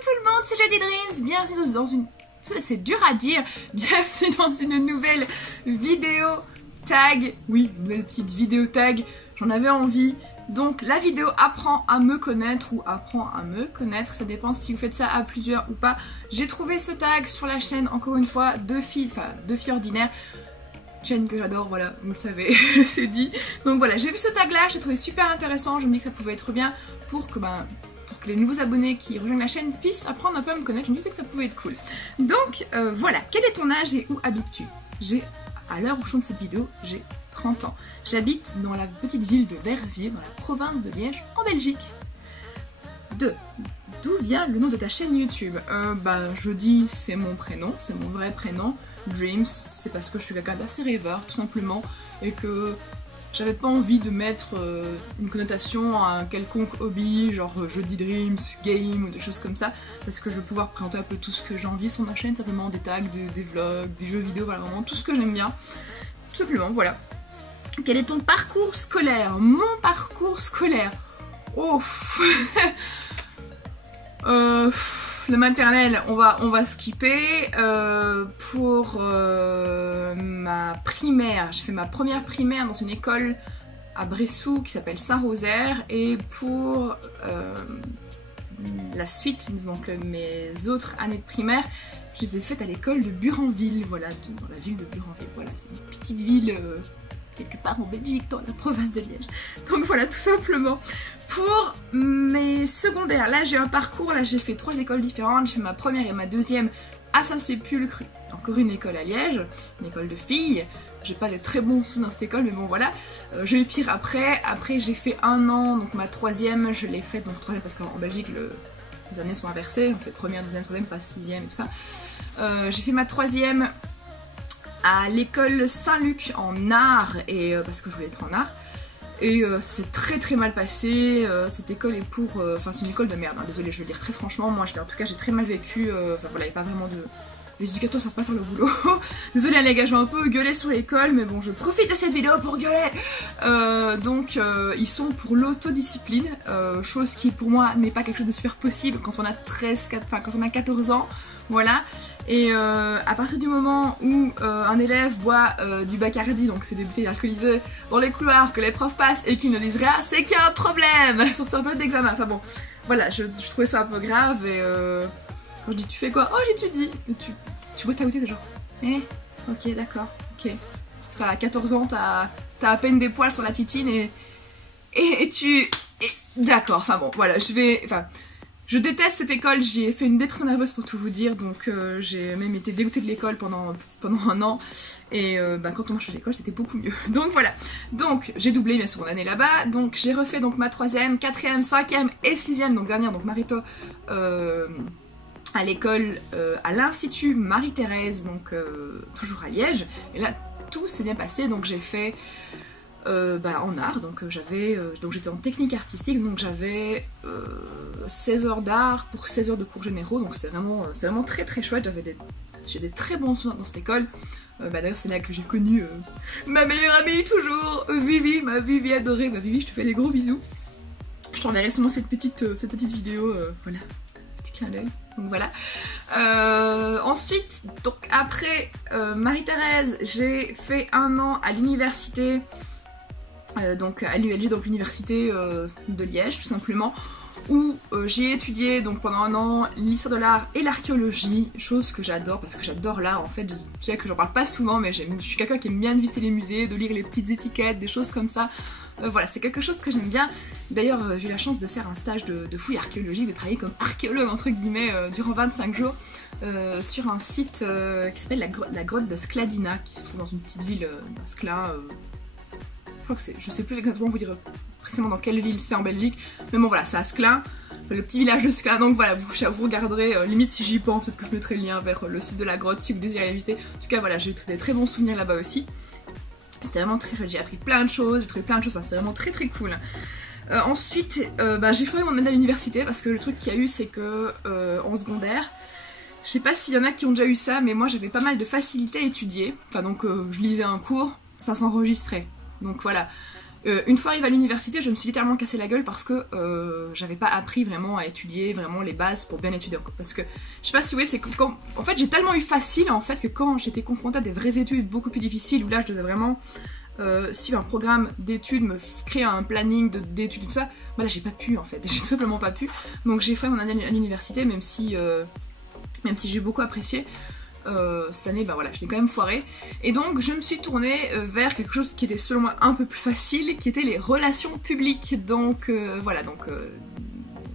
tout le monde, c'est Jady Dreams, bienvenue dans une... C'est dur à dire, bienvenue dans une nouvelle vidéo tag. Oui, une nouvelle petite vidéo tag, j'en avais envie. Donc la vidéo apprend à me connaître ou apprend à me connaître, ça dépend si vous faites ça à plusieurs ou pas. J'ai trouvé ce tag sur la chaîne, encore une fois, deux filles ordinaires. Chaîne que j'adore, voilà, vous le savez, c'est dit. Donc voilà, j'ai vu ce tag là, j'ai trouvé super intéressant, je me dis que ça pouvait être bien pour que les nouveaux abonnés qui rejoignent la chaîne puissent apprendre un peu à me connaître. Je me disais que ça pouvait être cool. Donc voilà, quel est ton âge et où habites-tu? À l'heure où je tourne cette vidéo, j'ai 30 ans. J'habite dans la petite ville de Verviers, dans la province de Liège, en Belgique. D'où vient le nom de ta chaîne YouTube? Jody, c'est mon prénom, c'est mon vrai prénom. Dreams, c'est parce que je suis quelqu'un d'assez rêveur, tout simplement, et que j'avais pas envie de mettre une connotation à un quelconque hobby, genre Jody Dreams, game ou des choses comme ça, parce que je veux pouvoir présenter un peu tout ce que j'ai envie sur ma chaîne, simplement des tags, des vlogs, des jeux vidéo, voilà, vraiment tout ce que j'aime bien. Tout simplement, voilà. Quel est ton parcours scolaire? Mon parcours scolaire. Oh. Le maternel, on va skipper. Pour ma primaire, j'ai fait ma première primaire dans une école à Bressou qui s'appelle Saint-Rosaire, et pour la suite, donc mes autres années de primaire, je les ai faites à l'école de Buranville, voilà, dans la ville de Buranville, voilà, c'est une petite ville quelque part en Belgique, dans la province de Liège. Donc voilà, tout simplement. Pour mes secondaires, là j'ai un parcours, là j'ai fait 3 écoles différentes, j'ai fait ma première et ma deuxième à Saint-Sépulcre, encore une école à Liège, une école de filles. J'ai pas des très bons souvenirs dans cette école, mais bon voilà. J'ai eu pire après j'ai fait 1 an, donc ma troisième, je l'ai faite, donc troisième parce qu'en Belgique les années sont inversées, on fait première, deuxième, troisième, pas sixième et tout ça. J'ai fait ma troisième à l'école Saint-Luc en art, et parce que je voulais être en art. Et ça s'est très mal passé. Cette école est pour... Enfin, c'est une école de merde, hein, désolée, je veux le dire très franchement. Moi, en tout cas, j'ai très mal vécu. Enfin, voilà, il n'y a pas vraiment de... Les éducateurs savent pas faire le boulot. Désolée les gars, je vais un peu gueuler sur l'école, mais bon, je profite de cette vidéo pour gueuler. Donc, ils sont pour l'autodiscipline, chose qui pour moi n'est pas quelque chose de super possible quand on a quand on a 14 ans. Voilà. Et à partir du moment où un élève boit du Bacardi, donc c'est des bouteilles alcoolisées, dans les couloirs, que les profs passent et qu'ils ne disent rien, c'est qu'il y a un problème. Surtout un peu d'examen. Enfin bon, voilà, je trouvais ça un peu grave. Et quand je dis tu fais quoi? Oh, j'étudie. Tu bois ta bouteille, genre ok, d'accord, ok. T'as 14 ans, t'as à peine des poils sur la titine et d'accord, enfin bon, voilà, je déteste cette école, j'y ai fait une dépression nerveuse pour tout vous dire, donc j'ai même été dégoûtée de l'école pendant 1 an, et quand on marche à l'école c'était beaucoup mieux. Donc voilà, donc j'ai doublé bien sûr mon année là-bas, donc j'ai refait donc ma 3e, 4e, 5e et 6e, donc dernière, donc Marito, à l'école, à l'Institut Marie-Thérèse, donc toujours à Liège, et là tout s'est bien passé, donc j'ai fait... en art, donc j'étais en technique artistique, donc j'avais 16 heures d'art pour 16 heures de cours généraux, donc c'était vraiment très chouette. J'ai des très bons souvenirs dans cette école. D'ailleurs c'est là que j'ai connu ma meilleure amie toujours, Vivi, ma Vivi adorée. Vivi, je te fais des gros bisous. Je t'enverrai sûrement cette petite vidéo, voilà, petit clin d'œil. Donc voilà. Ensuite, donc après Marie-Thérèse, j'ai fait 1 an à l'université. Donc à l'ULG, donc l'université de Liège tout simplement, où j'ai étudié donc pendant 1 an l'histoire de l'art et l'archéologie, chose que j'adore parce que j'adore l'art en fait. Je sais que j'en parle pas souvent, mais je suis quelqu'un qui aime bien visiter les musées, de lire les petites étiquettes, des choses comme ça. Voilà, c'est quelque chose que j'aime bien. D'ailleurs j'ai eu la chance de faire un stage de fouille archéologique, de travailler comme archéologue entre guillemets durant 25 jours sur un site qui s'appelle la grotte de Skladina, qui se trouve dans une petite ville d'Askla. Je sais plus exactement vous dire précisément dans quelle ville c'est en Belgique, mais bon voilà, c'est à Asclin, le petit village de Sclin, donc voilà, vous regarderez, limite si j'y pense, peut-être que je mettrai le lien vers le site de la grotte si vous désirez la visiter. En tout cas voilà, j'ai eu des très bons souvenirs là-bas aussi, c'était vraiment très chouette, j'ai appris plein de choses, j'ai trouvé plein de choses, enfin, c'était vraiment très cool. Ensuite, j'ai fait mon année à l'université, parce que le truc qu'il y a eu c'est que en secondaire, je sais pas s'il y en a qui ont déjà eu ça, mais moi j'avais pas mal de facilité à étudier, enfin donc je lisais un cours, ça s'enregistrait. Donc voilà, Une fois arrivée à l'université, je me suis littéralement cassé la gueule parce que j'avais pas appris vraiment à étudier vraiment les bases pour bien étudier. Parce que, je sais pas si vous voyez, c'est quand... En fait, j'ai tellement eu facile, en fait, que quand j'étais confrontée à des vraies études beaucoup plus difficiles, où là, je devais vraiment suivre un programme d'études, me créer un planning d'études, tout ça, bah là, j'ai pas pu, en fait. J'ai tout simplement pas pu. Donc, j'ai fait mon année à l'université, même si j'ai beaucoup apprécié. Cette année, bah voilà, je l'ai quand même foiré. Et donc, je me suis tournée vers quelque chose qui était selon moi un peu plus facile, qui était les relations publiques. Donc, voilà, donc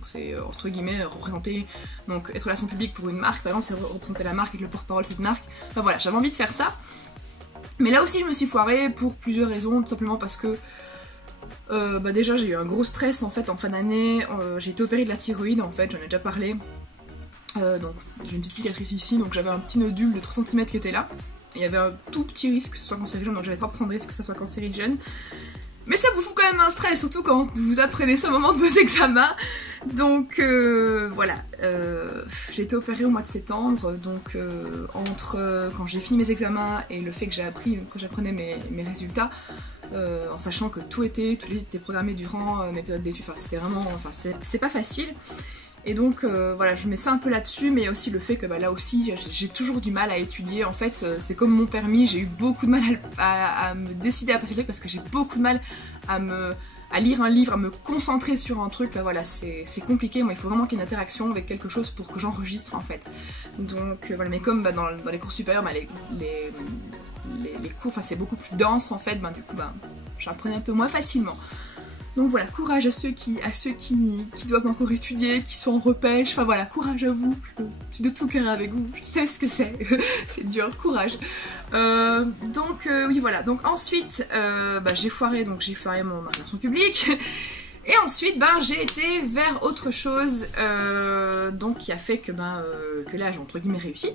c'est entre guillemets représenter, donc être relation publique pour une marque, par exemple, c'est représenter la marque et le porte-parole de cette marque. Enfin voilà, j'avais envie de faire ça. Mais là aussi, je me suis foirée pour plusieurs raisons, tout simplement parce que bah déjà, j'ai eu un gros stress en fait en fin d'année. J'ai été opérée de la thyroïde en fait, j'en ai déjà parlé. Donc j'ai une petite cicatrice ici, donc j'avais un petit nodule de 3 cm qui était là. Il y avait un tout petit risque que ce soit cancérigène, donc j'avais 3% de risque que ça soit cancérigène. Mais ça vous fout quand même un stress, surtout quand vous apprenez ça au moment de vos examens. Donc voilà, j'ai été opérée au mois de septembre, donc entre quand j'ai fini mes examens et le fait que j'apprenais mes résultats, en sachant que tout était programmé durant mes périodes d'études, enfin c'était vraiment, c'était pas facile. Et donc voilà, je mets ça un peu là-dessus, mais aussi le fait que bah, là aussi j'ai toujours du mal à étudier. En fait, c'est comme mon permis, j'ai eu beaucoup de mal à me décider à passer le truc parce que j'ai beaucoup de mal à lire un livre, à me concentrer sur un truc. Enfin, voilà, c'est compliqué. Moi, il faut vraiment qu'il y ait une interaction avec quelque chose pour que j'enregistre en fait. Donc voilà, mais comme bah, dans les cours supérieurs, bah, les cours, enfin, c'est beaucoup plus dense en fait, bah, du coup, bah, j'apprenais un peu moins facilement. Donc voilà, courage à ceux qui doivent encore étudier, qui sont en repêche, enfin voilà, courage à vous, je suis de tout cœur avec vous, je sais ce que c'est, c'est dur, courage. Donc oui voilà, donc ensuite bah, j'ai foiré mon relation publique, et ensuite bah, j'ai été vers autre chose, donc qui a fait que, que là j'ai entre guillemets réussi.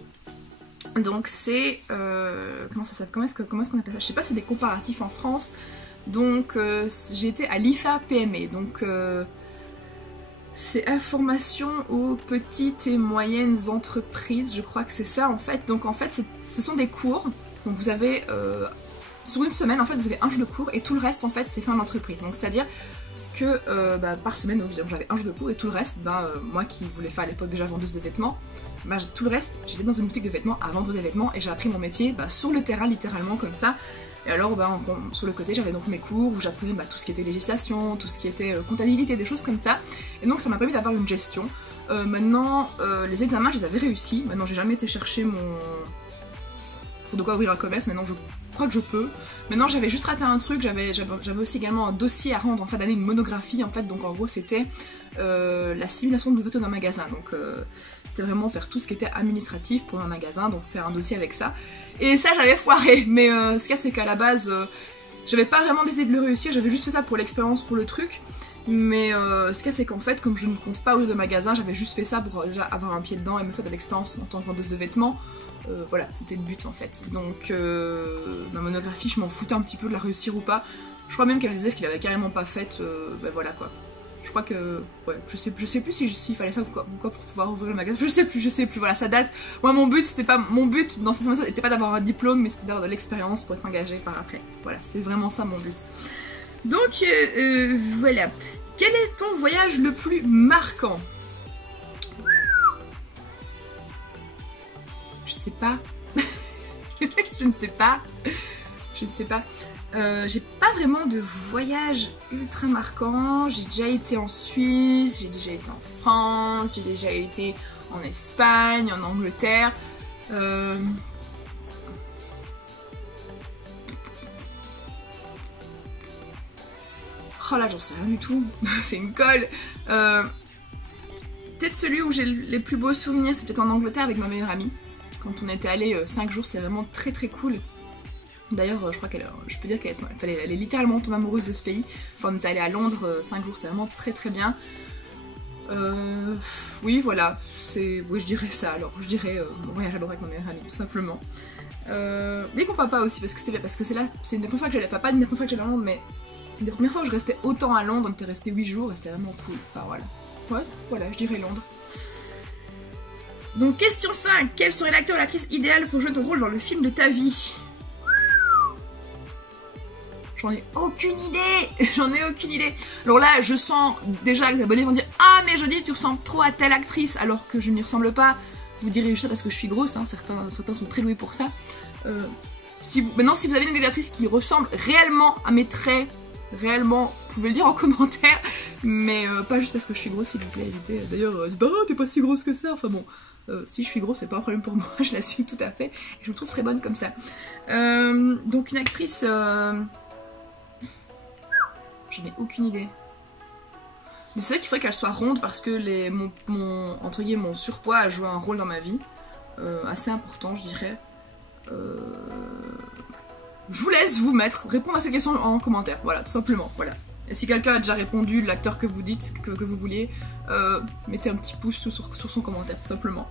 Donc c'est, comment est-ce qu'on appelle ça, je sais pas si c'est des comparatifs en France. Donc j'ai été à l'IFA PME, donc c'est information aux petites et moyennes entreprises, je crois que c'est ça en fait. Donc en fait ce sont des cours, donc vous avez sur une semaine en fait vous avez un jour de cours et tout le reste en fait c'est fait en entreprise. Donc c'est à dire que bah, par semaine j'avais un jour de cours et tout le reste, moi qui voulais faire à l'époque déjà vendeuse de vêtements, tout le reste j'étais dans une boutique de vêtements à vendre des vêtements et j'ai appris mon métier sur le terrain littéralement comme ça. Et alors sur le côté j'avais donc mes cours où j'apprenais tout ce qui était législation, tout ce qui était comptabilité, des choses comme ça. Et donc ça m'a permis d'avoir une gestion. Maintenant les examens je les avais réussis, maintenant j'ai jamais été chercher pour de quoi ouvrir un commerce, maintenant je crois que je peux. Maintenant j'avais juste raté un truc, j'avais aussi également un dossier à rendre en fin d'année, une monographie en fait, donc en gros c'était la simulation de l'ouverture d'un magasin. Donc c'était vraiment faire tout ce qui était administratif pour un magasin, donc faire un dossier avec ça. Et ça j'avais foiré, mais ce qu'il y a c'est qu'à la base j'avais pas vraiment décidé de le réussir, j'avais juste fait ça pour l'expérience, pour le truc. Mais ce qu'il y a c'est qu'en fait comme je ne compte pas ouvrir de magasin, j'avais juste fait ça pour déjà avoir un pied dedans et me faire de l'expérience en tant que vendeuse de vêtements. Voilà, c'était le but en fait. Donc ma monographie je m'en foutais un petit peu de la réussir ou pas. Je crois même qu'elle me disait qu'il avait carrément pas faite, voilà quoi. Je crois que, ouais, je sais plus s'il fallait ça ou quoi pour pouvoir ouvrir le magasin, je sais plus, voilà, ça date. Moi mon but dans cette formation n'était pas d'avoir un diplôme, mais c'était d'avoir de l'expérience pour être engagée par après. Voilà, c'était vraiment ça mon but. Donc voilà. Quel est ton voyage le plus marquant? Je sais pas. Je ne sais pas. J'ai pas vraiment de voyage ultra marquant. J'ai déjà été en Suisse, j'ai déjà été en France, j'ai déjà été en Espagne, en Angleterre. Oh là, j'en sais rien du tout. C'est une colle. Peut-être celui où j'ai les plus beaux souvenirs, c'est peut-être en Angleterre avec ma meilleure amie. Quand on était allé 5 jours, c'était vraiment très très cool. D'ailleurs, je crois je peux dire qu'elle est littéralement tombée amoureuse de ce pays. Enfin, on était allé à Londres 5 jours, c'était vraiment très très bien. Oui, voilà, oui, je dirais ça alors. Je dirais mon voyage à Londres avec ma meilleure amie, tout simplement. Mais mon papa aussi, parce que c'est là, c'est une des premières fois que j'allais, enfin pas une des premières fois que j'allais à Londres, mais une des premières fois où je restais autant à Londres, on était resté 8 jours et c'était vraiment cool. Enfin voilà. Ouais, voilà, je dirais Londres. Donc question 5, quel serait l'acteur ou l'actrice idéale pour jouer ton rôle dans le film de ta vie? J'en ai aucune idée. J'en ai aucune idée. Alors là, je sens déjà que les abonnés vont dire « Ah, mais je dis tu ressembles trop à telle actrice !» alors que je n'y ressemble pas. Vous direz ça parce que je suis grosse, hein. Certains sont très doués pour ça. Maintenant, si vous avez une actrice qui ressemble réellement à mes traits, réellement, vous pouvez le dire en commentaire, mais pas juste parce que je suis grosse, s'il vous plaît, évitez. D'ailleurs, dites « Ah, t'es pas si grosse que ça !» Enfin bon, si je suis grosse, c'est pas un problème pour moi, je l'assume tout à fait. Et je me trouve très bonne comme ça. Donc une actrice... J'en ai aucune idée. Mais c'est vrai qu'il faudrait qu'elle soit ronde parce que entre guillemets, mon surpoids a joué un rôle dans ma vie. Assez important, je dirais. Je vous laisse répondre à ces questions en commentaire. Voilà, tout simplement. Voilà. Et si quelqu'un a déjà répondu, l'acteur que vous dites, que vous vouliez, mettez un petit pouce sur son commentaire, tout simplement.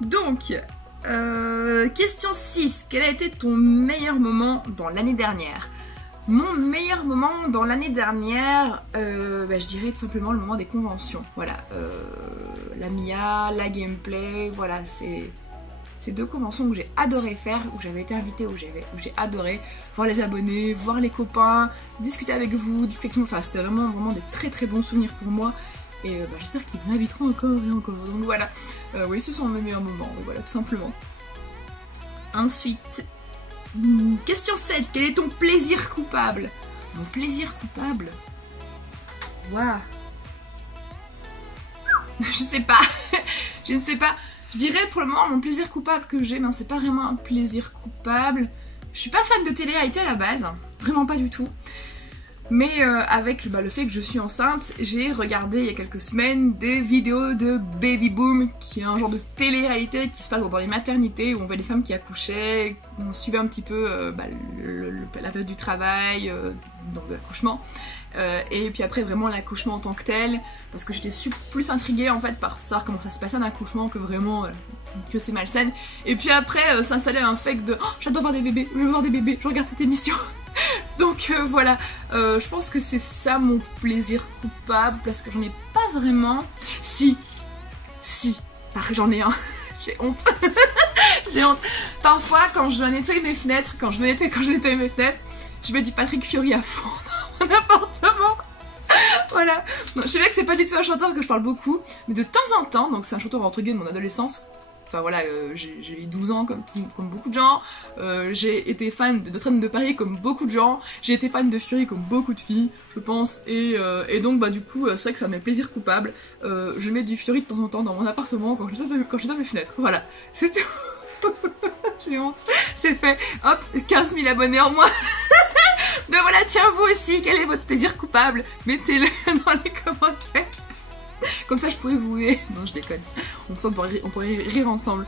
Donc, question 6. Quel a été ton meilleur moment dans l'année dernière ? Mon meilleur moment dans l'année dernière, je dirais tout simplement le moment des conventions. Voilà, la MIA, la gameplay, voilà, c'est deux conventions que j'ai adoré faire, où j'avais été invitée, où j'ai adoré voir les abonnés, voir les copains, discuter avec vous, discuter avec nous. Enfin, c'était vraiment des très très bons souvenirs pour moi. Et j'espère qu'ils m'inviteront encore et encore. Donc voilà, oui, ce sont mes meilleurs moments, voilà, tout simplement. Ensuite... Question 7. Quel est ton plaisir coupable? Mon plaisir coupable? Waouh. Je sais pas. Je ne sais pas. Je dirais pour le moment mon plaisir coupable que j'ai, mais c'est pas vraiment un plaisir coupable. Je suis pas fan de télé-réalité à la base. Vraiment pas du tout. Mais avec le fait que je suis enceinte, j'ai regardé il y a quelques semaines des vidéos de Baby Boom, qui est un genre de télé-réalité qui se passe dans les maternités où on voit les femmes qui accouchaient, on suivait un petit peu la période du travail, donc de l'accouchement, et puis après vraiment l'accouchement en tant que tel, parce que j'étais plus intriguée en fait par savoir comment ça se passait un accouchement que vraiment que c'est malsaine. Et puis après s'installer un fake de oh, j'adore voir des bébés, je veux voir des bébés, je regarde cette émission. Donc voilà, je pense que c'est ça mon plaisir coupable, parce que j'en ai pas vraiment. Si, pareil, j'en ai un. J'ai honte. J'ai honte. Parfois, quand je dois nettoyer mes fenêtres, quand je nettoie mes fenêtres, je mets du Patrick Fiori à fond dans mon appartement. Voilà. Non, je sais bien que c'est pas du tout un chanteur que je parle beaucoup, mais de temps en temps, donc c'est un chanteur entre guillemets de mon adolescence. Enfin voilà, j'ai eu 12 ans comme beaucoup de gens, j'ai été fan de Notre-Dame de Paris comme beaucoup de gens, j'ai été fan de Fury comme beaucoup de filles, je pense, et donc bah du coup c'est vrai que ça m'est plaisir coupable, je mets du Fury de temps en temps dans mon appartement quand je suis dans mes fenêtres, voilà, c'est tout. J'ai honte, c'est fait, hop, 15 000 abonnés en moins. Mais voilà, tiens vous aussi, quel est votre plaisir coupable? Mettez-le dans les commentaires. Comme ça je pourrais vous huer. Non, je déconne. On pourrait rire ensemble.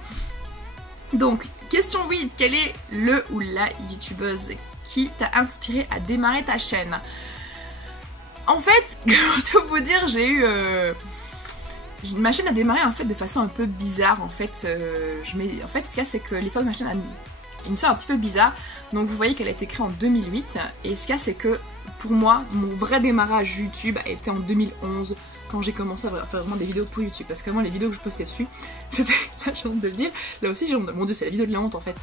Donc, question 8. Quelle est le ou la youtubeuse qui t'a inspiré à démarrer ta chaîne? En fait, pour tout vous dire, j'ai eu... ma chaîne a démarré en fait de façon un peu bizarre. En fait, ce qu'il y a, c'est que l'histoire de ma chaîne a une histoire un petit peu bizarre. Donc vous voyez qu'elle a été créée en 2008. Et ce qu'il y a, c'est que pour moi, mon vrai démarrage YouTube a été en 2011. Quand j'ai commencé à faire vraiment des vidéos pour YouTube, parce que vraiment les vidéos que je postais dessus, c'était, là j'ai honte de le dire, là aussi j'ai honte, mon dieu c'est la vidéo de la honte en fait.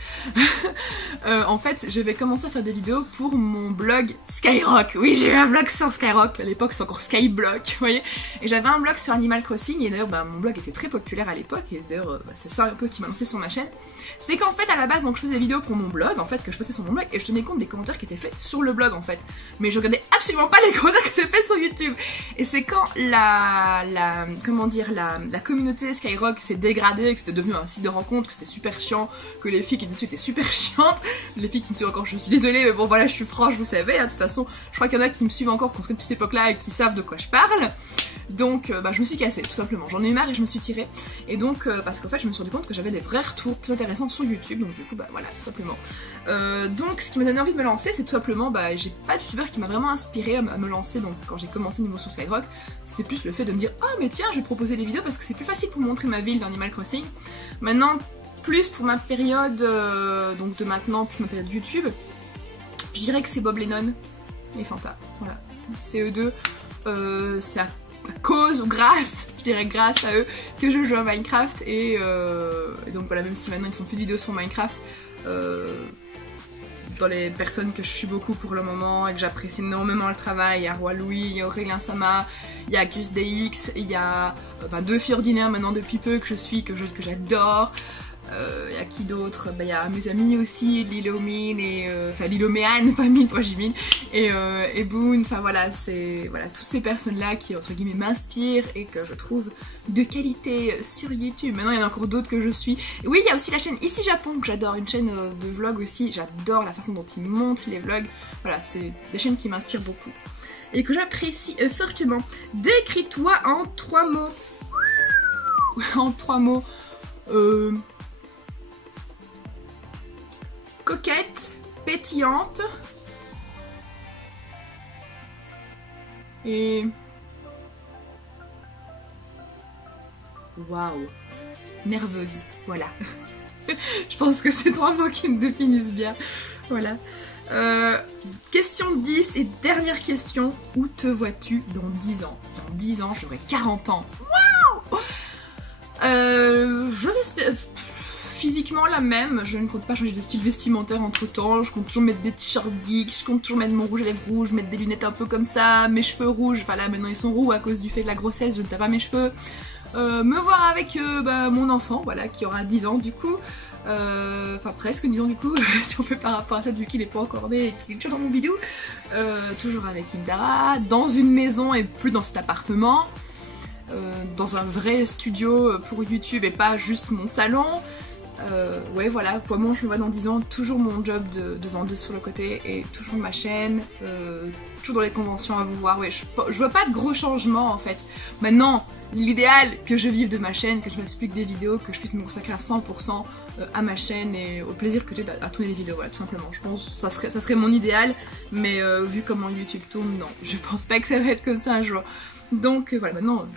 En fait j'avais commencé à faire des vidéos pour mon blog Skyrock, oui j'ai eu un blog sur Skyrock, à l'époque c'est encore Skyblock, vous voyez, et j'avais un blog sur Animal Crossing, et d'ailleurs mon blog était très populaire à l'époque, et d'ailleurs c'est ça un peu qui m'a lancé sur ma chaîne. C'est qu'en fait à la base donc je faisais des vidéos pour mon blog, en fait que je postais sur mon blog, et je tenais compte des commentaires qui étaient faits sur le blog en fait, mais je regardais absolument pas les commentaires qui étaient faits sur YouTube. Et c'est quand la communauté Skyrock s'est dégradée, que c'était devenu un site de rencontre, que c'était super chiant, que les filles qui étaient dessus étaient super chiantes, les filles qui me suivent encore, je suis désolée, mais bon voilà, je suis franche, vous savez, hein, de toute façon, je crois qu'il y en a qui me suivent encore, qu'on serait depuis cette époque-là et qui savent de quoi je parle. Donc je me suis cassée, tout simplement, j'en ai eu marre et je me suis tirée. Et donc, parce qu'en fait, je me suis rendu compte que j'avais des vrais retours plus intéressants sur YouTube, donc du coup, voilà, tout simplement. Donc, ce qui m'a donné envie de me lancer, c'est tout simplement, j'ai pas de youtubeur qui m'a vraiment inspiré à me lancer, donc quand j'ai commencé niveau sur Skyrock, c'était plus le fait de me dire « Ah mais tiens, je vais proposer des vidéos parce que c'est plus facile pour montrer ma ville dans Animal Crossing. » Maintenant, plus pour ma période, donc de maintenant, plus ma période YouTube, je dirais que c'est Bob Lennon et Fanta, voilà. C'est eux deux, c'est à cause ou grâce, je dirais grâce à eux, que je joue à Minecraft, et donc voilà, même si maintenant ils font plus de vidéos sur Minecraft, dans les personnes que je suis beaucoup pour le moment et que j'apprécie énormément le travail. Il y a Roi Louis, il y a Aurélien Sama, il y a Gus DX, il y a deux filles ordinaires maintenant depuis peu que je suis, que j'adore. Il y a qui d'autre? Il y a mes amis aussi, Lilo Min et enfin Lilo Méane, pas Min, moi j'ai Min, et Boone. Enfin voilà, c'est voilà toutes ces personnes là qui entre guillemets m'inspirent et que je trouve de qualité sur YouTube. Maintenant il y en a encore d'autres que je suis. Et oui, il y a aussi la chaîne Ici Japon que j'adore, une chaîne de vlog aussi. J'adore la façon dont ils montent les vlogs. Voilà, c'est des chaînes qui m'inspirent beaucoup et que j'apprécie fortement. Décris-toi en 3 mots. En 3 mots. Coquette, pétillante et waouh, nerveuse, voilà. Je pense que c'est 3 mots qui me définissent bien, voilà. Question 10 et dernière question, où te vois-tu dans 10 ans? Dans 10 ans, j'aurai 40 ans. Waouh. Je l'espère... Physiquement la même, je ne compte pas changer de style vestimentaire entre temps, je compte toujours mettre des t-shirts geeks, je compte toujours mettre mon rouge à lèvres rouge, mettre des lunettes un peu comme ça, mes cheveux rouges, enfin là maintenant ils sont roux à cause du fait de la grossesse, je ne tape pas mes cheveux, me voir avec mon enfant, voilà, qui aura 10 ans du coup, enfin presque 10 ans du coup, si on fait par rapport à ça vu qu'il n'est pas encore né et qu'il est toujours dans mon bidou, toujours avec Indara, dans une maison et plus dans cet appartement, dans un vrai studio pour YouTube et pas juste mon salon. Ouais voilà, comment je me vois dans 10 ans, toujours mon job de vendeuse sur le côté et toujours ma chaîne, toujours dans les conventions à vous voir, ouais, je vois pas de gros changements en fait. Maintenant, l'idéal que je vive de ma chaîne, que je ne fasse plus que des vidéos, que je puisse me consacrer à 100% à ma chaîne et au plaisir que j'ai à tourner les vidéos, voilà, tout simplement. Je pense que ça serait mon idéal, mais vu comment YouTube tourne, non, je pense pas que ça va être comme ça un jour. Donc voilà, maintenant...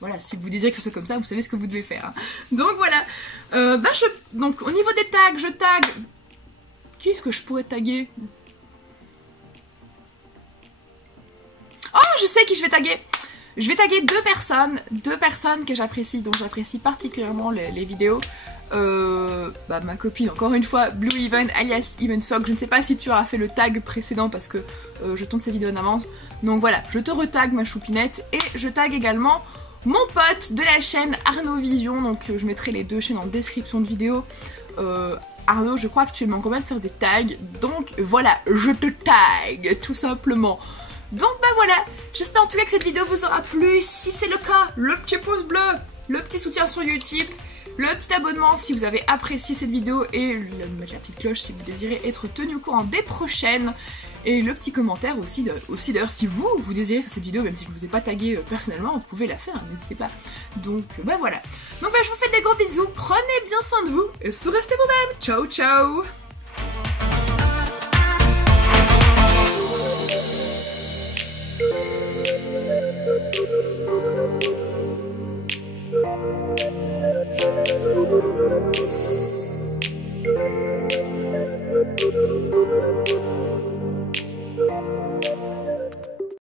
Voilà, si vous désirez que ce soit comme ça, vous savez ce que vous devez faire. Hein. Donc voilà. Donc au niveau des tags, je tag... Qui est-ce que je pourrais taguer? Oh, je sais qui je vais taguer. Je vais taguer deux personnes que j'apprécie, dont j'apprécie particulièrement les vidéos. Ma copine, encore une fois, Blue Even, alias Even Fog. Je ne sais pas si tu auras fait le tag précédent parce que je tourne ces vidéos en avance. Donc voilà, je te retag ma choupinette et je tag également... mon pote de la chaîne Arnaud Vision, donc je mettrai les deux chaînes en description de vidéo. Arnaud, je crois que tu es en combien de faire des tags, donc voilà, je te tag, tout simplement. Donc voilà, j'espère en tout cas que cette vidéo vous aura plu. Si c'est le cas, le petit pouce bleu, le petit soutien sur YouTube, le petit abonnement si vous avez apprécié cette vidéo et mettre la petite cloche si vous désirez être tenu au courant des prochaines. Et le petit commentaire aussi d'ailleurs, si vous désirez faire cette vidéo, même si je ne vous ai pas tagué personnellement, vous pouvez la faire, n'hésitez pas. Donc voilà. Donc je vous fais des gros bisous, prenez bien soin de vous, et surtout restez vous-même. Ciao ciao.